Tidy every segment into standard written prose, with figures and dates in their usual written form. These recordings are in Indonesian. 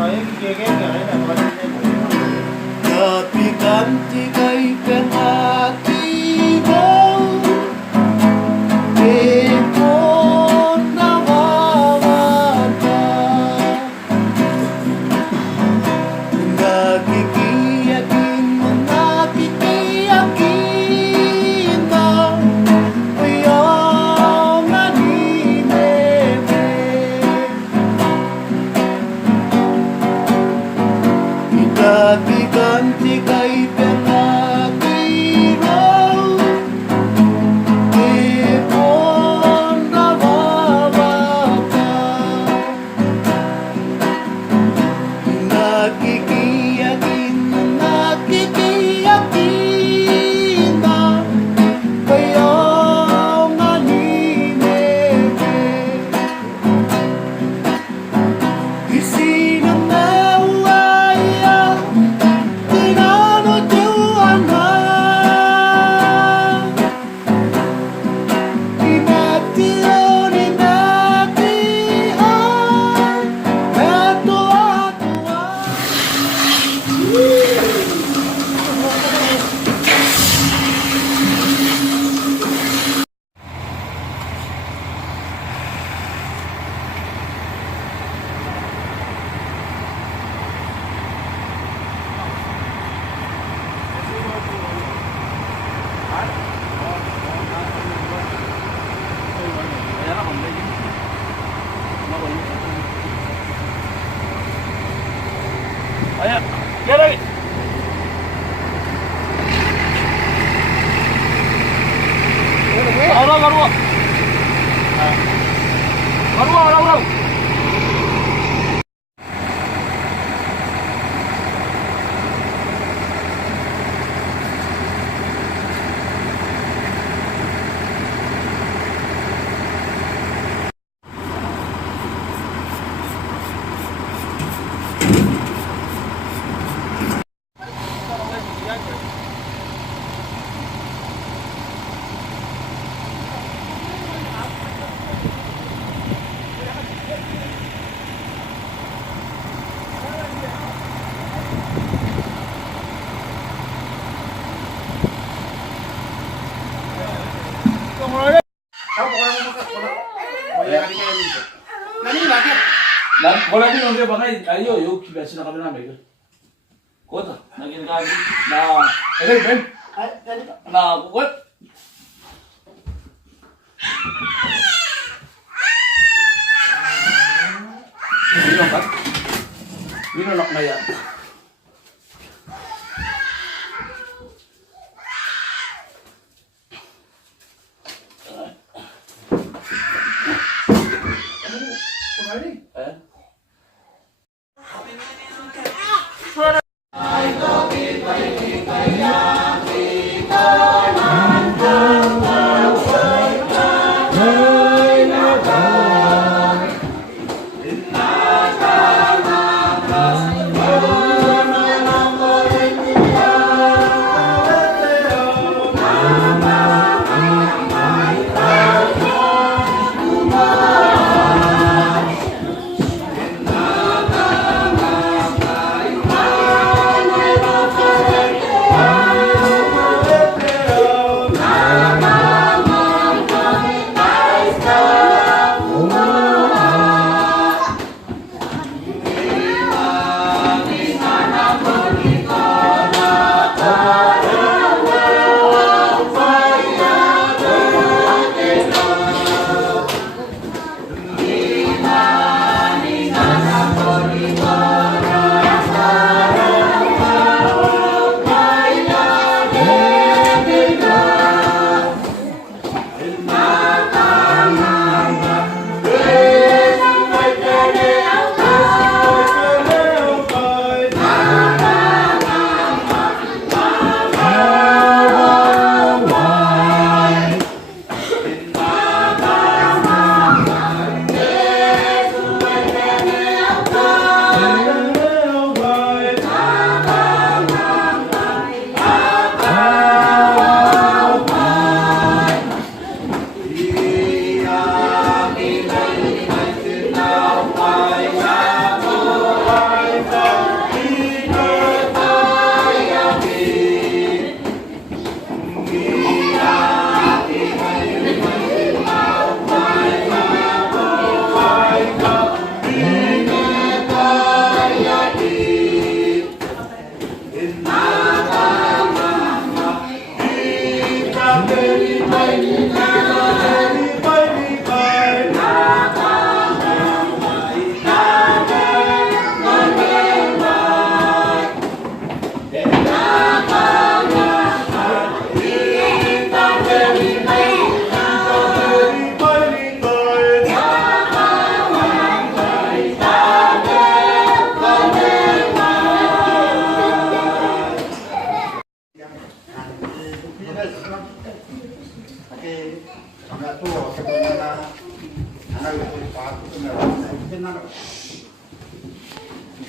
Tapi ganti kay perhati mo Ipon nawawala Nakikiyakin mo nakikiyakin na Uyong aninebe Dati ganti kay perhati mo Ipon nawawala Nakikiyakin na Kayong aninebe Isinang nawaya Tinamutuan na Inatiyonin nakihan Eto atuwa Ayan, get it! Marwa, marwa! Marwa, marwa! Bola din ang bagay ayo yung kibasi na kami namin. Kota, naging gabi na ben na kuwat. Dino kat? Dino nak na yan.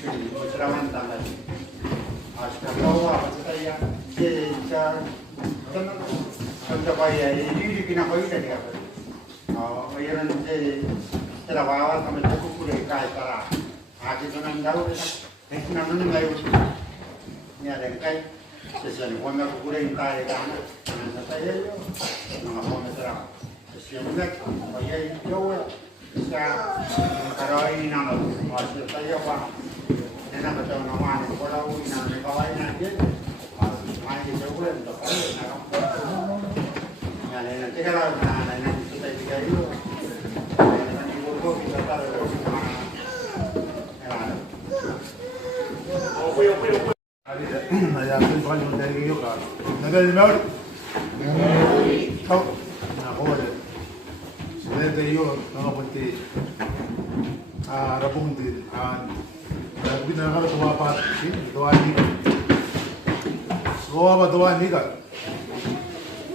Musraman tanda. Hasta bawa saya saya kan kaya ini pinakoi tadi apa. Oh, ayan je trabajo kami tu kulit kaya tara. Agi tu nang daw itu nang ngayon. Niya dan kay sesuatu wanda kulit kaya kana. Nang saya yo nang ako na tara. Siyempre, kaya yo sa karoy nang masih saya pa. Nena betul nama ni kalau nang kawai nang dia. Mai di jauh untuk kau nang. Ya nena cakap nang kita juga itu. Nena ni buku kita tahu. Ada pun banyak dari itu kan. Negara di mana? Kau nak kau ada. Sebenarnya dari itu nama penting. Rabung tu. Tapi nak kalau tua apa? Tua ni. Tua apa tua ni kan?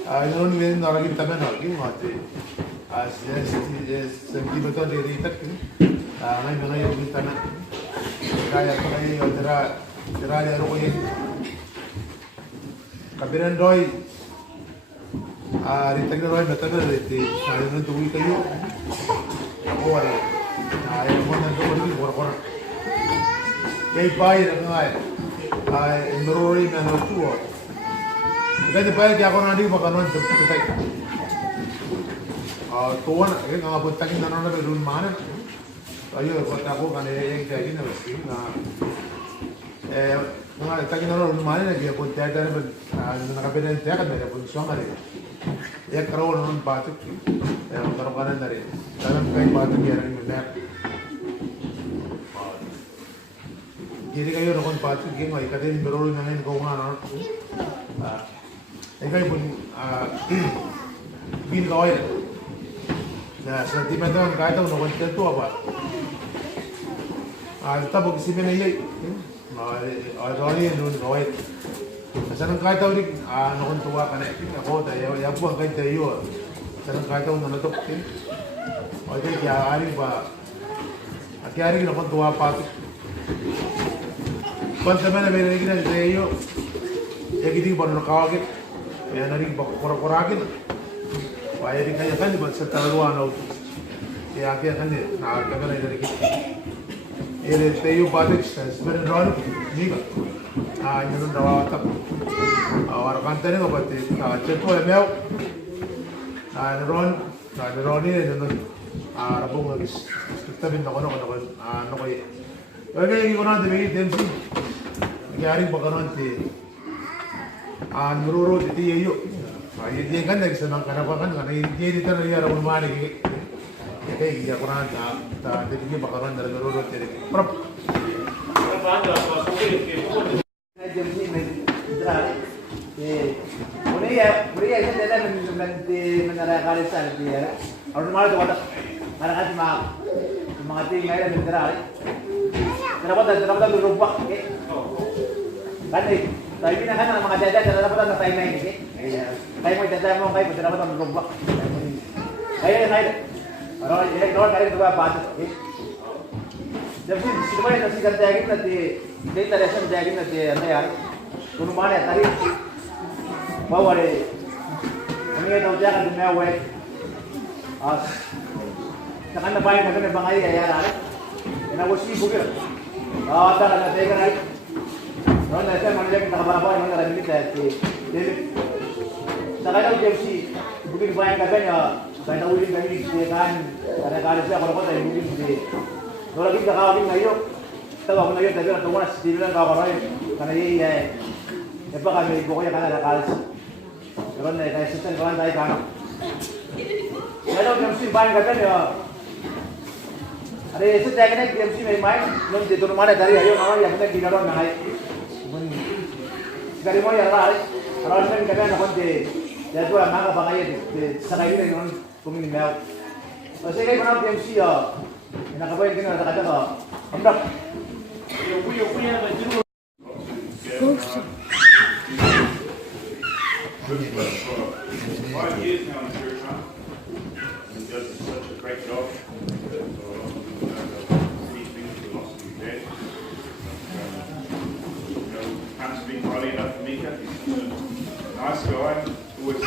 Ini orang ni orang kita mana lagi mati. Senti betul dari itu kan. Ngai mana yang kita nak. Kaya kaya Tera ya roye. Kabiran doi. Ritagna doi betana rete. Saya nanti tuwi kayu. Aku ada. Saya pun nanti pergi kor-kor. Kay pai rangai. Merori mana tua. Jadi pai kaya aku nanti makan tetai. Tuan, ini nggak boleh takin nana berun mana. Ayo, kota aku kan yang kayak gini mesti nggak. Mga takin na rin umani na kaya kung tiyata na nakapinan tiyakan na kung suwang na rin. Iya karo na rin batuk. Kaya karo ka na rin. Tanang kayo batuk kaya rin yung nap. Kiri kayo na kung batuk kaya nga ikatin berolo na ngayon kung nga na. Kayo pun bin kawai na. Na sentimental ang kaya ito na kung tiyata apa. Tapos isipin na iya. Orangnya nun kawait. Sanang kahit tahu ni nakon tuwa ka na ako tayo yapo ang kahit tayo. Sanang kahit tahu nanatok tin. O tayo kaya ari ba? At kaya rin nakon tuwa pa. Basta man na may naging na tayo. Ya gidi ba nakawagit? Kaya naring bakura-kurakin. Kaya rin kaya kan di ba sa taruan o. Kaya kan di nakakaga na naring. Ele tayo batik sebenarnya ron ni kan, ini ron dawa tak, orang kantor ni apa tu, cepu emel, ron ni ron, rabung lagi, kita bin nak ye. Oke, ini konon tu bagi temsi, hari bakaran tu, nurut itu ye yuk, ye kan lagi senang kerana apa kan, kerana ye di tanah ye rabung mana ni. Kayak dia kurang tak jadi bakaran dari nurut jadi. Prap. Mereka ini adalah menerangkan sahaja dia. Orang mana tu kata, mereka cuma mengati mereka menerang. Kenapa tu rumpak? Kan ni, tapi ni kan mengati aja kenapa tu tak time ni? Time mau jadi mau kayak kenapa tu rumpak? Kayak. Orang ini kalau kalian tu apa? Jadi sebenarnya nasi kerja lagi nanti, kita rasa kerja lagi nanti, anda ya, rumah mana tadi, bawa deh, ini tahu jangan di mewah, sekarang apa yang kita bangai ya ya, ini aku sih bukan, tak ada saya kan, orang nasi mana kita apa yang mana lagi kita, jadi sekarang dia sih bukan banyak katanya. Saya tahu ini kami kan kadang-kadang saya kalau kota yang mungkin di kalau kita kawin ngayo tahu aku ngayo tapi tahu mana sih bilang kau orang karena ini ya apa kami pokoknya kan ada kalis kalau nih kayak sistem kawan saya kan saya tahu jam sih main kan ya ada itu teknik jam sih main non di turun mana dari ayo orang yang kita kira orang naik sekali mau ya lah orang kan kadang nak konti jadi orang mana bangai sekali ini non Kumin mel. Kasi kayo na PMC nakabay din na kata ka. Amdak. Yo na ba dito. Oops. 5 years now in church, huh? And does such a great job. These things will also be dead. Nice guy, always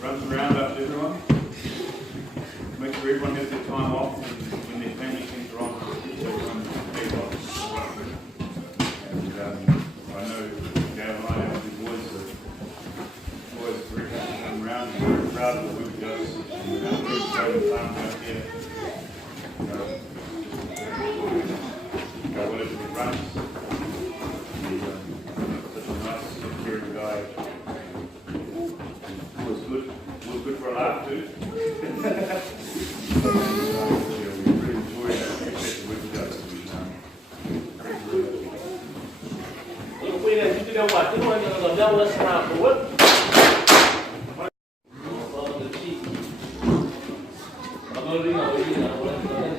runs around after everyone. Make sure everyone has their time off when their family things are on. So everyone stays off. And I know Gail and I have the boys are always very happy to come around and very proud of the work he does. And we're going to do so the farm out here. Go whatever he runs. Such a nice, caring guy. Was good for a laugh too. Yeah, we really enjoy it. Appreciate the work he does. Yung pwede, hindi ka wati mo, yung nagagawa wala sa nakuwat. Pag-uling ako, hindi na wala sa nakuwat.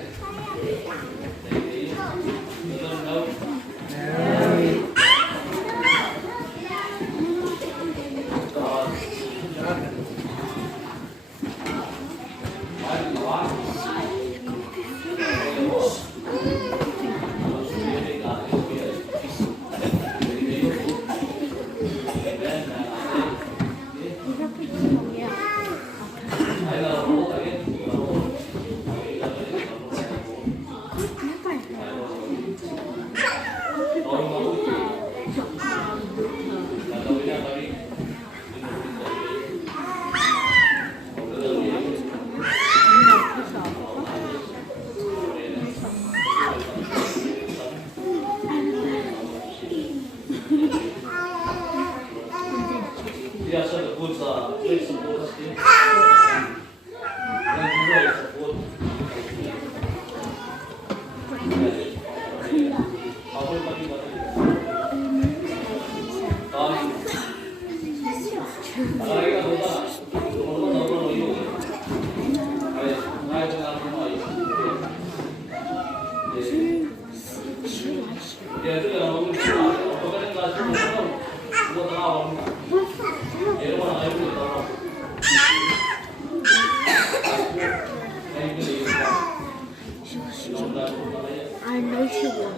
I know she will.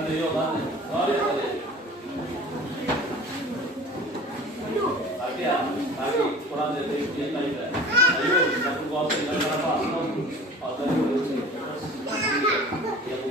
Grande yo, grande. Vale, vale. Lagi kurang dari dia lagi. Ayo, satu gol tinggal berapa? Ada yang ya bu.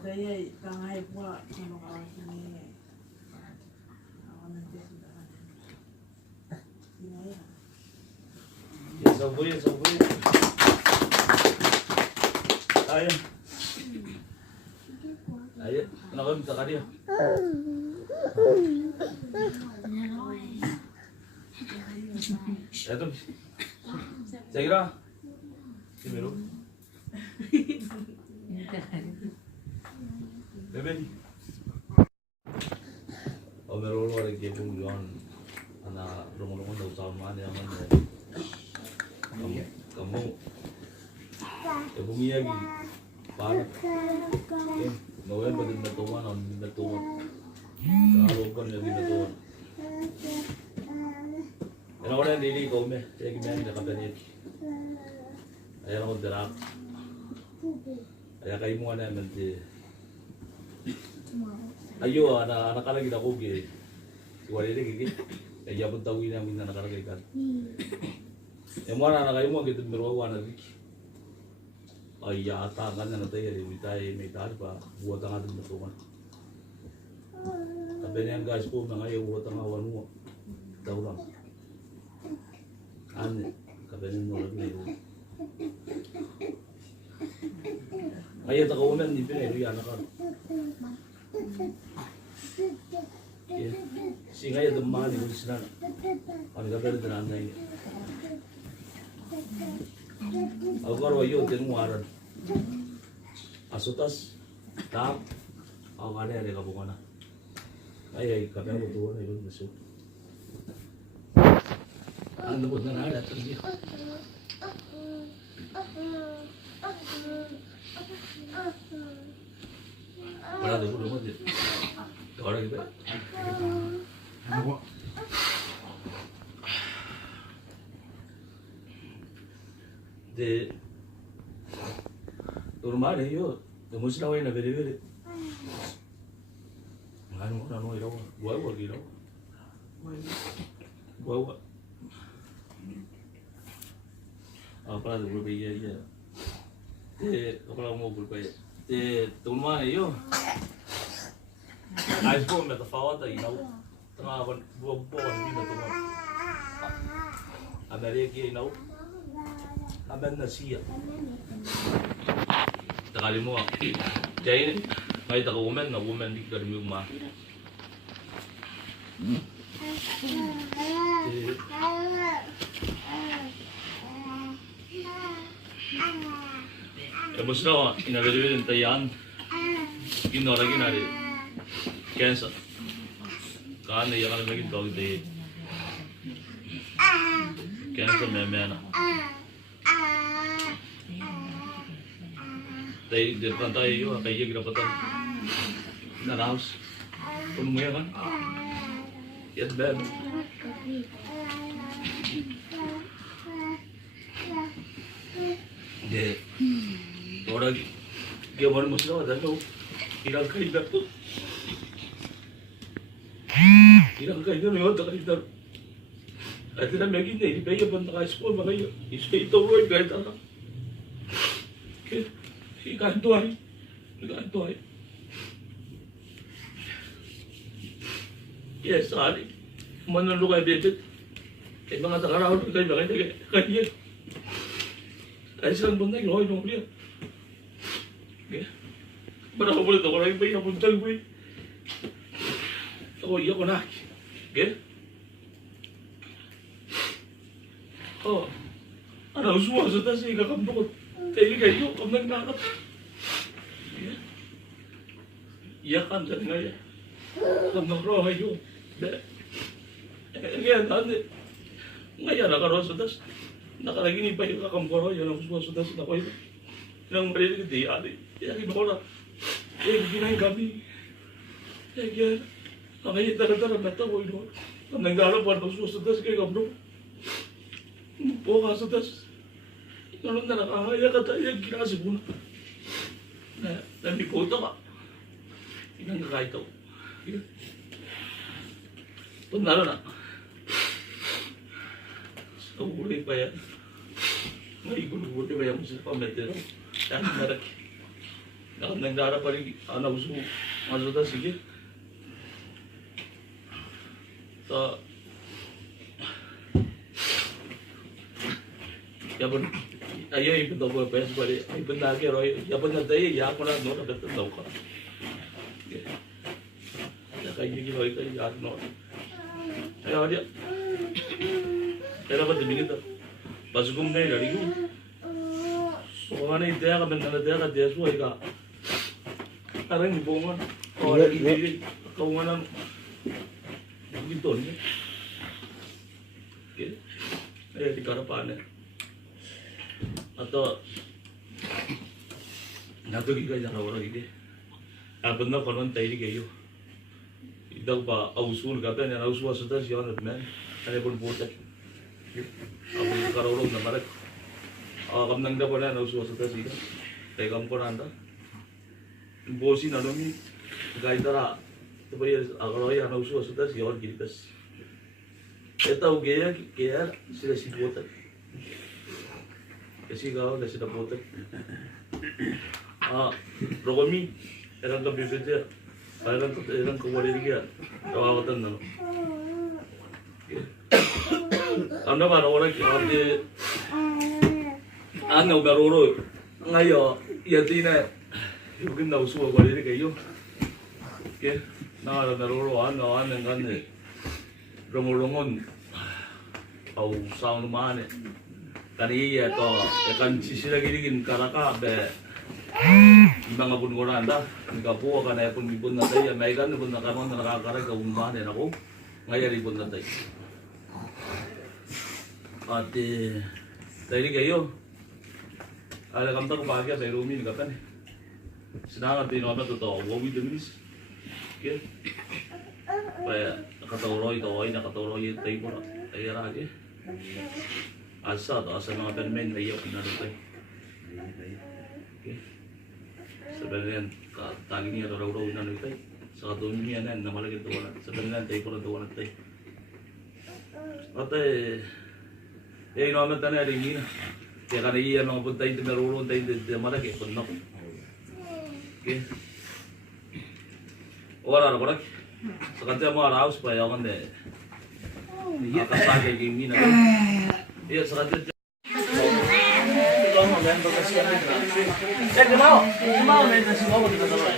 Saya kangai pula sama kawan sini. Kawan nanti sudah ada. Sini ya. Ya saburi. Ayo. Ayo, kenapa minta dia? Ya tuh. Saya kira. Gimana? Beben. Overall ada game yang anak rumah-rumah dah sama ada yang mana. Kamu bumi lagi parah. Ngawen badin na tuwan, on na tuwan. Kalokan lagi na tuwan. Ano ko na dili ko me, saya gimana na kabanit. Ayan ako darak. Ayan kayo mo na nanti. Ayo, anak lagi dah koge. Kuali lagi gigi. Kaya pun tahu ini amin anak lagi kan. Yang mana anak kayu mau gitu berwawan lagi. Ayah tangan yang nanti ya mitai pak buat tangan itu betul kan. Tapi yang guys pun mengayu buat tangan wanu tahu lah. Aneh, kapan ini lagi. Ayah tak kau men di sini anak kan. Singa ya demam di sana. Kalau kapan itu nanti. Agar wayo tenu aran. Asutas tak awalnya ada kabungan. Ayah kapan betul ni belum masuk. Anda bukan ada terus. Berada di rumah dia. Orang kita. De rumah dia yo, the muslim way na very. Ano iraw, buwa gila. Buwa. Apa ada berbeza ya? Kalau mau berbeza, rumah yo. Guys, go met the father, you know. Tengah buat bina tu. Amerika, you know. Aben nasiya. Takali mo. Jay ni, may woman di kami umah. Kamus na inagawin tayan. Lagi nari. Cancer. Kan yang kalau lagi dog day. Cancer memang. Tay depan tayo yung kaya ginapatan na house. Kung mo yan yan ba? De orang dia baru muslim ada tu irang kayu dah tu irang kayu ni orang tak kayu dah. Ada nak lagi ni di bayar pun tak ekspor makanya itu boleh gaya tak. Ikan tuai. Yes, ari. Mana lu kayak bebek? Kayak bang ada karau kayak bang kayak. Ay silang bantay, loy nung dia. Okay? Para ko boleh tahu orang yang punya puntal gue. Oh iya ko na. Okay? Oh, ano semua sudah sih kakak tukut. Kayak kayak yuk, kamu nangkap. Iya kan jadi nggak ya? Kamu roh ayo. Iya nanti nggak ya nak roh sudah. Nak lagi nih pak kakak roh ya nak semua sudah nak itu. Yang beri ke dia ada. Ya gimana? Ya gimana kami? Ya gimana? Kami tara-tara nata boy no. Kamu nanggalap warna semua sudah kayak kamu. Bukan sudah. Kalau nak ya kata ya kira sebulan. Nah, tapi kota pak. Ini nggak tahu. Benar nak. Boleh bayar. Nggak ikut boleh bayar mesti pameter. Dan mereka. Kalau negara paling anak usul maksudnya sih. So, ya pun, ayo itu tahu apa yang sebalik. Itu lagi roy. Ya pun ada ya aku nak nol ada tahu kan. Ya kayak gini roy kayak ya nol. Ayo dia. Kaya dapat dibingit tu. Pasugum kayak dari gua. Soalnya itu ya kan benar dia suai kak. Sekarang di bawah orang ini kawanan gitu ni. Okay. Di karapan atau nato kita jangan orang ini. Apa nak konon tayi kayo. Ito pa ausul kata ni ausul sudah siapa nak main. Ada pun botak. Apa karorong na marak. Kamu nang dapat na ausul sudah sih. Tayo kamu konon anda. Bosi nanomi gaitara tapi agar ya anak usul sudah siapa kiritas. Kita ugaya kaya sudah si botak. Kasi kau dah sudah botak. Rokomi erang kau bekerja, erang kau boleh dia, rawatan nano. Anda mana orang ada anda udah roro, ngayo ya tina. Mungkin tahu semua boleh ni kayu, okay? Nah ada roro yang kan rongon, au sound mana? Kan iya to, kan sisi lagi ni karaka be, ibang pun orang dah, kapu kan ayah pun ibun nanti ya, mereka pun nak kamu nak karak ke rumah ni aku, ngaya ibun nanti. Ati, tadi kayu, ada kamu tak pakai saya rumi ni kata ni. Sedangkan di nomor tu tahu, wawi demis, okay? Supaya kata orang itu, nak kata orang itu tahu pun, tahu lagi. Asa nama permen dia pun ada tahu, okay? Sebenarnya tadi ni ada orang yang tahu, satu ni ada nama lagi tu orang, sebenarnya tahu pun tu orang tahu. Atau, ini nomor tu ada ini, dia kan iya nomor pun tahu itu orang tahu itu mana ke pun nak. Okay. Orang orang sekarang mau arah supaya orang deh. Iya kasar kayak gini nanti. Iya sekarang. Mau nanti semua kita tahu.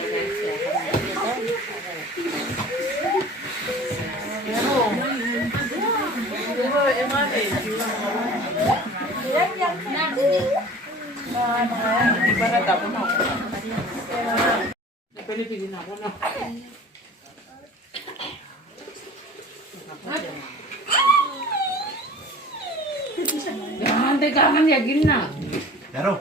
Ibarat ako na. Pilipin ako na. Jangan tegangan ya gini nak. Daro.